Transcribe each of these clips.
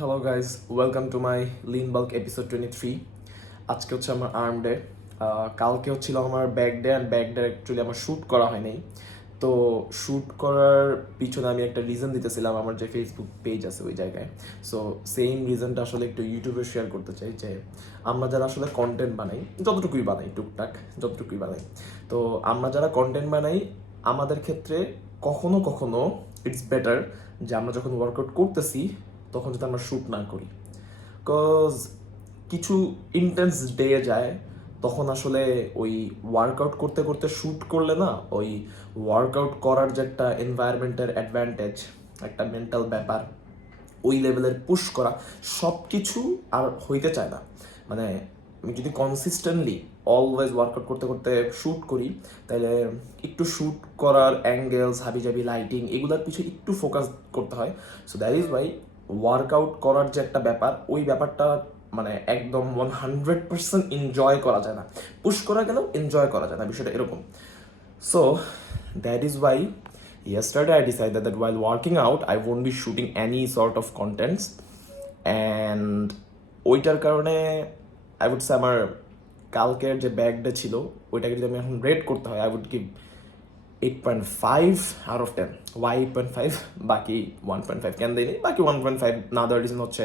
Hello guys, welcome to my lean bulk episode 23। আজকে হচ্ছে আমার আর্ম ডে। কালকে হচ্ছিল আমার back day, and back day actually আমার শ্যুট করা হয়নি। তো শ্যুট করার পিছনে আমি একটা রিজন দিতেছিলাম আমার যে ফেসবুক পেজ আছে ওই জায়গায়। সো সেম রিজনটা আসলে একটু ইউটিউবে শেয়ার করতে চাই যে আমরা যারা আসলে কন্টেন্ট বানাই, যতটুকুই বানাই টুকটাক যতটুকুই বানাই, তো আমরা যারা কন্টেন্ট বানাই আমাদের ক্ষেত্রে কখনো কখনো ইটস বেটার যে আমরা যখন ওয়ার্কআউট করতেছি তখন যদি আমরা শ্যুট না করি। বিকজ কিছু ইন্টেন্স ডে যায়, তখন আসলে ওই ওয়ার্কআউট করতে করতে শ্যুট করলে না, ওই ওয়ার্কআউট করার যে একটা এনভায়রনমেন্টের অ্যাডভান্টেজ, একটা মেন্টাল ব্যাপার, ওই লেভেলের পুশ করা সব কিছু আর হইতে চায় না। মানে আমি যদি কনসিস্টেন্টলি অলওয়েজ ওয়ার্কআউট করতে করতে শ্যুট করি, তাহলে একটু শ্যুট করার অ্যাঙ্গেলস, হাবিজাবি লাইটিং, এগুলোর পিছু একটু ফোকাস করতে হয়। So that is Y workout করার যে একটা ব্যাপার, ওই ব্যাপারটা মানে একদম 100% এনজয় করা যায় না। পুশ করা গেলেও এনজয় করা যায় না, বিষয়টা এরকম। So that is why yesterday I decided that while working out I won't be shooting any sort of contents, and ওইটার কারণে আই উড সে আমার কালকের যে ব্যাগটা ছিল ওইটাকে যদি আমি এখন রেট করতে হয়, I would give 8.5 out of 10। Why 8.5? বাকি 1.5 কেন দেয়নি? বাকি 1.5 না দেওয়ার রিজন হচ্ছে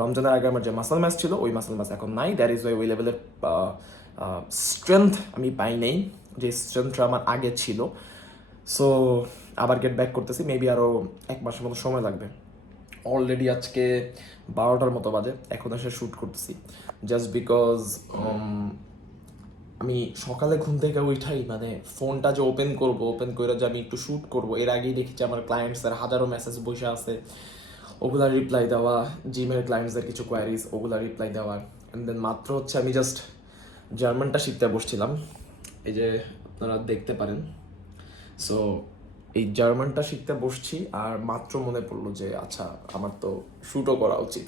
রমজানের আগে আমার যে মাসল ম্যাচ ছিল ওই মাসল ম্যাচ এখন নাই। দ্যাট ইজ ওয়াই ওই লেভেলের স্ট্রেংথ আমি পাই নাই যে স্ট্রেংথটা আমার আগে ছিল। সো আবার গেট ব্যাক করতেছি, মেবি আরও 1 মাসের মতো সময় লাগবে। অলরেডি আজকে 12টার মতো বাজে, এখন এসে শ্যুট করতেছি জাস্ট বিকজ আমি সকালে ঘুম থেকে উঠাই, মানে ফোনটা যে ওপেন করে যে আমি একটু শ্যুট করবো, এর আগেই দেখি যে আমার ক্লায়েন্টসের হাজারো মেসেজ বসে আছে, ওগুলা রিপ্লাই দেওয়া, জিমের ক্লায়েন্টসদের কিছু কোয়ারিজ ওগুলা রিপ্লাই দেওয়া। অ্যান্ড দেন মাত্র হচ্ছে আমি জাস্ট জার্মানটা শিখতে বসছিলাম, এই যে আপনারা দেখতে পারেন। সো এই জার্মানটা শিখতে বসছি, আর মাত্র মনে পড়লো যে আচ্ছা আমার তো শ্যুটও করা উচিত।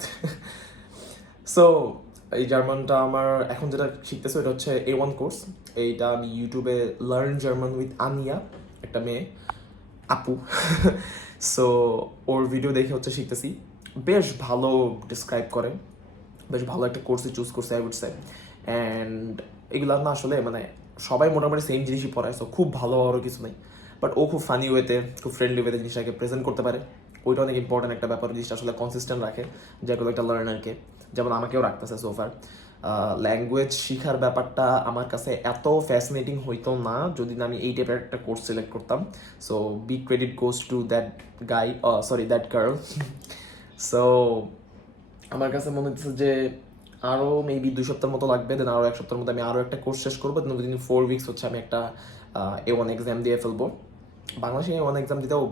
সো এই জার্মানটা আমার এখন যেটা শিখতেছে ওটা হচ্ছে A1 কোর্স। এইটা আমি ইউটিউবে লার্ন জার্মান উইথ আনিয়া, একটা মেয়ে আপু। সো ওর ভিডিও দেখে হচ্ছে শিখতেছি। বেশ ভালো ডিসক্রাইব করে, বেশ ভালো একটা কোর্সে চুজ করছে আই উড সে। অ্যান্ড এগুলো না আসলে মানে সবাই মোটামুটি সেম জিনিসই পড়ায়, সো খুব ভালো হওয়ারও কিছু নেই। বাট ও খুব ফানি ওয়েতে, খুব ফ্রেন্ডলি ওয়েতে জিনিসটাকে প্রেজেন্ট করতে পারে, ওইটা অনেক ইম্পর্টেন্ট একটা ব্যাপার। জিনিসটা আসলে কনসিস্টেন্ট রাখে যে কোনো একটা লার্নারকে, যেমন আমাকেও রাখতেছে সোফার। ল্যাঙ্গুয়েজ শেখার ব্যাপারটা আমার কাছে এত ফ্যাসিনেটিং হইতো না যদি না আমি এই টাইপের একটা কোর্স সিলেক্ট করতাম। So big credit goes to that guy, sorry that girl. So আমার কাছে মনে হচ্ছে যে আরও মেবি 2 সপ্তাহের মতো লাগবে, দেন আরও 1 সপ্তাহের মধ্যে আমি আরও একটা কোর্স শেষ করবো, দেন উইদিন 4 উইকস হচ্ছে আমি একটা A1 এক্সাম দিয়ে ফেলবো। বাংলাদেশে A1 এক্সাম দিতেও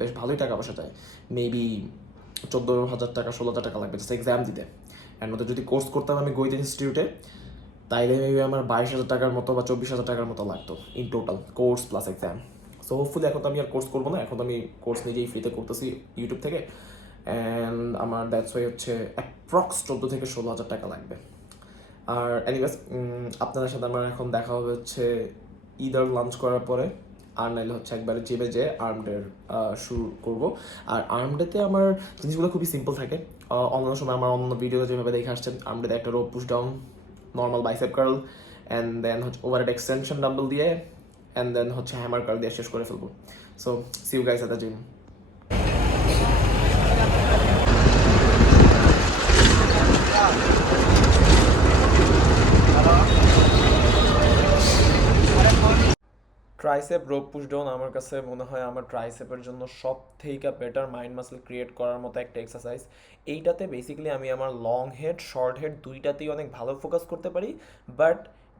বেশ ভালোই টাকা পয়সা যায়, মেবি 14,000 টাকা 16,000 টাকা লাগবে জাস্ট এক্সাম দিতে। অ্যান্ড মধ্যে যদি কোর্স করতাম আমি গইতে ইনস্টিটিউটে, তাইলে মেবি আমার 22,000 টাকার মতো বা 24,000 টাকার মতো লাগতো in total course plus exam. So hopefully এখন তো আমি আর কোর্স করবো না, এখন তো আমি কোর্স নিজেই ফ্রিতে করতেছি ইউটিউব থেকে। অ্যান্ড আমার দ্যাটস ওয়াই হচ্ছে অ্যাপ্রক্স 14 থেকে 16,000 টাকা লাগবে। আর এনিওয়েজ আপনাদের সাথে আমার এখন দেখা হবে হচ্ছে ইদার লাঞ্চ করার পরে, আর নাইলে হচ্ছে একবারে জিমে যে আর্মডের শুরু করবো। আর আর্মডেতে আমার জিনিসগুলো খুবই সিম্পল থাকে। অন্য সময় আমার অন্য ভিডিও যেভাবে দেখে আসছেন, আর্মডেতে একটা rope push down, normal bicep curl, and then হচ্ছে ওভারহেড এক্সটেনশন ডাম্বল দিয়ে, অ্যান্ড দেন হচ্ছে হ্যামার কার্ল দিয়ে শেষ করে ফেলবো। So see you guys at the gym. Tricep rope push down আমার কাছে মনে হয় আমার ট্রাইসেপের জন্য সব থেকে বেটার মাইন্ড মাসল ক্রিয়েট করার মতো একটা এক্সারসাইজ। এইটাতে বেসিক্যালি আমি আমার লং হেড শর্ট হেড দুইটাতেই অনেক ভালো ফোকাস করতে পারি। বাট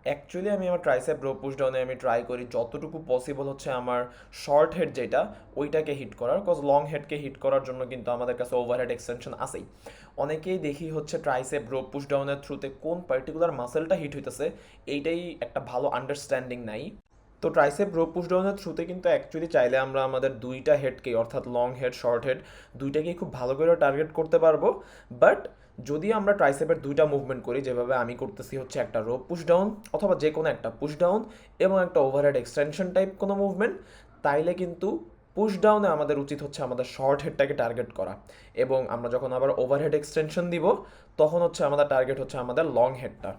অ্যাকচুয়ালি আমি আমার ট্রাইসেপ রোপ পুশ ডাউনে আমি ট্রাই করি যতটুকু পসিবল হচ্ছে আমার শর্ট হেড যেটা ওইটাকে হিট করার, কজ লং হেডকে হিট করার জন্য কিন্তু আমাদের কাছে ওভারহেড এক্সটেনশন আছেই। অনেকেই দেখি হচ্ছে ট্রাইসেপ রোপ পুশ ডাউনের থ্রুতে কোন পার্টিকুলার মাসেলটা হিট হইতেছে এইটাই একটা ভালো আন্ডারস্ট্যান্ডিং নাই। তো ট্রাইসেপ রো পুশ ডাউনের থ্রুতে কিন্তু অ্যাকচুয়ালি চাইলে আমরা আমাদের দুইটা হেডকেই, অর্থাৎ লং হেড শর্ট হেড দুইটাকেই খুব ভালো করে টার্গেট করতে পারবো। বাট যদি আমরা ট্রাইসেপের দুইটা মুভমেন্ট করি, যেভাবে আমি করতেছি হচ্ছে একটা রো পুশ ডাউন অথবা যে কোনো একটা পুশ ডাউন এবং একটা ওভারহেড এক্সটেনশন টাইপ কোনো মুভমেন্ট, তাইলে কিন্তু পুশ ডাউনে আমাদের উচিত হচ্ছে আমাদের শর্ট হেডটাকে টার্গেট করা, এবং আমরা যখন আবার ওভারহেড এক্সটেনশন দিব তখন হচ্ছে আমাদের টার্গেট হচ্ছে আমাদের লং হেডটা।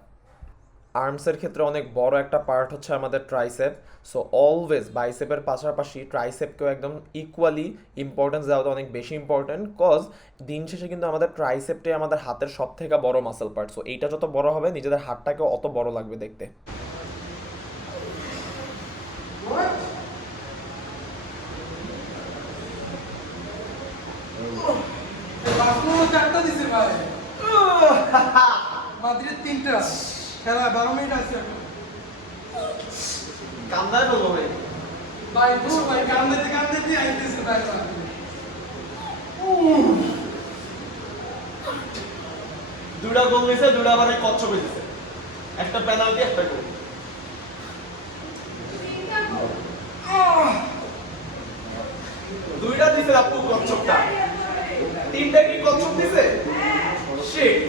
আর্মসের ক্ষেত্রে অনেক বড় একটা পার্ট হচ্ছে আমাদের ট্রাইসেপ, সো অলওয়েজ বাইসেপের পাশাপাশি ট্রাইসেপকেও একদম ইকুয়ালি ইম্পর্টেন্স দেওয়াটা অনেক বেশি ইম্পর্টেন্ট, কজ দিন শেষে কিন্তু আমাদের ট্রাইসেপটাই আমাদের হাতের সব থেকে বড় মাসেল পার্ট। সো এইটা যত বড় হবে নিজেদের হাতটাকেও অত বড় লাগবে দেখতে। মাদ্রিদ 3টা খেলা 12 মিনিট আছে কান্দায় বলবো ভাই ভাই দূর ভাই কান্দাতে আইতেছে ভাই দুটা গোল দিয়েছে, দুটা আবার কচ্ছপ দিয়েছে, একটা পেনাল্টি একটা গোল। দুইটা দিছে আপু কচ্ছপটা, তিনটা কি কচ্ছপ দিছে? শিট।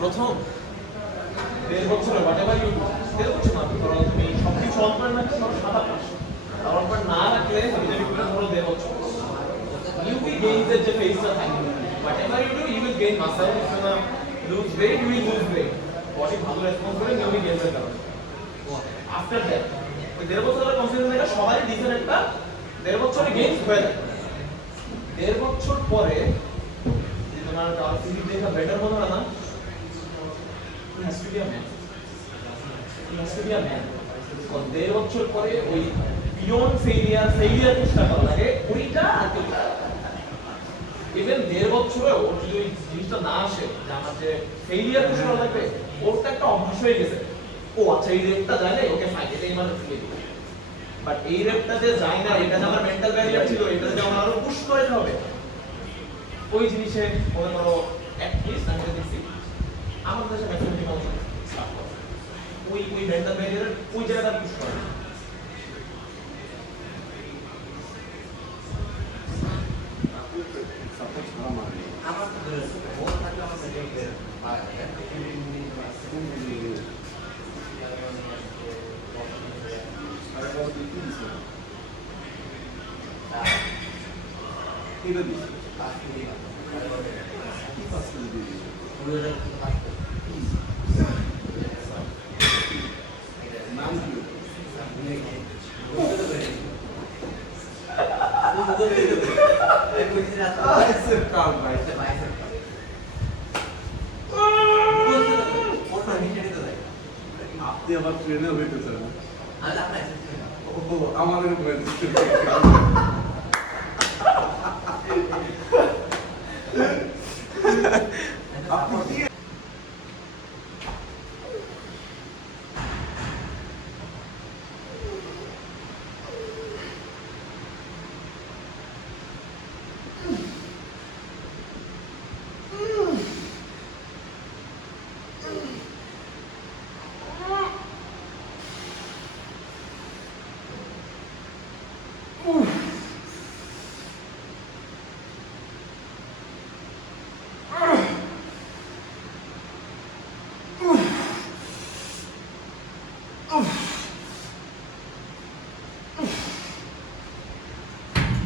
প্রথম 1.5 বছরে whatever you do, 1.5 বছর না, ধরো তুমি সবকিছু অন করে রাখছো, ধরো 7-8 মাস, আর অন করে না রাখলে যদি করে ধরো 1.5 বছর, you will gain the face of time. Whatever you do, you will gain muscle. If you wanna lose weight, you will lose weight. Body ভালো রেসপন্স করে, you will gain the power. After that, ওই 1.5 বছরের consider এটা সবারই different একটা 1.5 বছরে gain হয়ে যায়। 1.5 বছর পরে যে তোমার ফিজিক দেখা বেটার মনে হয় না, it has to be a man. It has to be a man. কারণ 1.5 বছর পরে ওই বিয়ন্ড ফেলিয়ার চেষ্টা করা লাগে, ওইটা আর কি ইভেন 1.5 বছরে ওর যদি ওই জিনিসটা না আসে যে আমার যে ফেলিয়ার চেষ্টা করা লাগবে, ওরটা একটা অভ্যাস হয়ে গেছে। ও আচ্ছা এই রেপটা যায় না, ওকে ফাইন, এটাই মানে ফেলে দিই। বাট এই রেপটা যে যায় না, এটা যে আমার মেন্টাল ব্যারিয়ার ছিল, এটা যে আমার আরো পুশ করে হবে, ওই জিনিসে মনে করো অ্যাট লিস্ট আমি দেখছি আমার দেশে ম্যাক্সিমাম স্টাফ করে ওই ভেন্ডার ব্যারিয়ারের ওই জায়গাটা পুশ করে আমার তো ধরে ও থাকলে আমার সেকেন্ড আপনি আবার ট্রেনে হইতেছেন ও আমাদের উপরে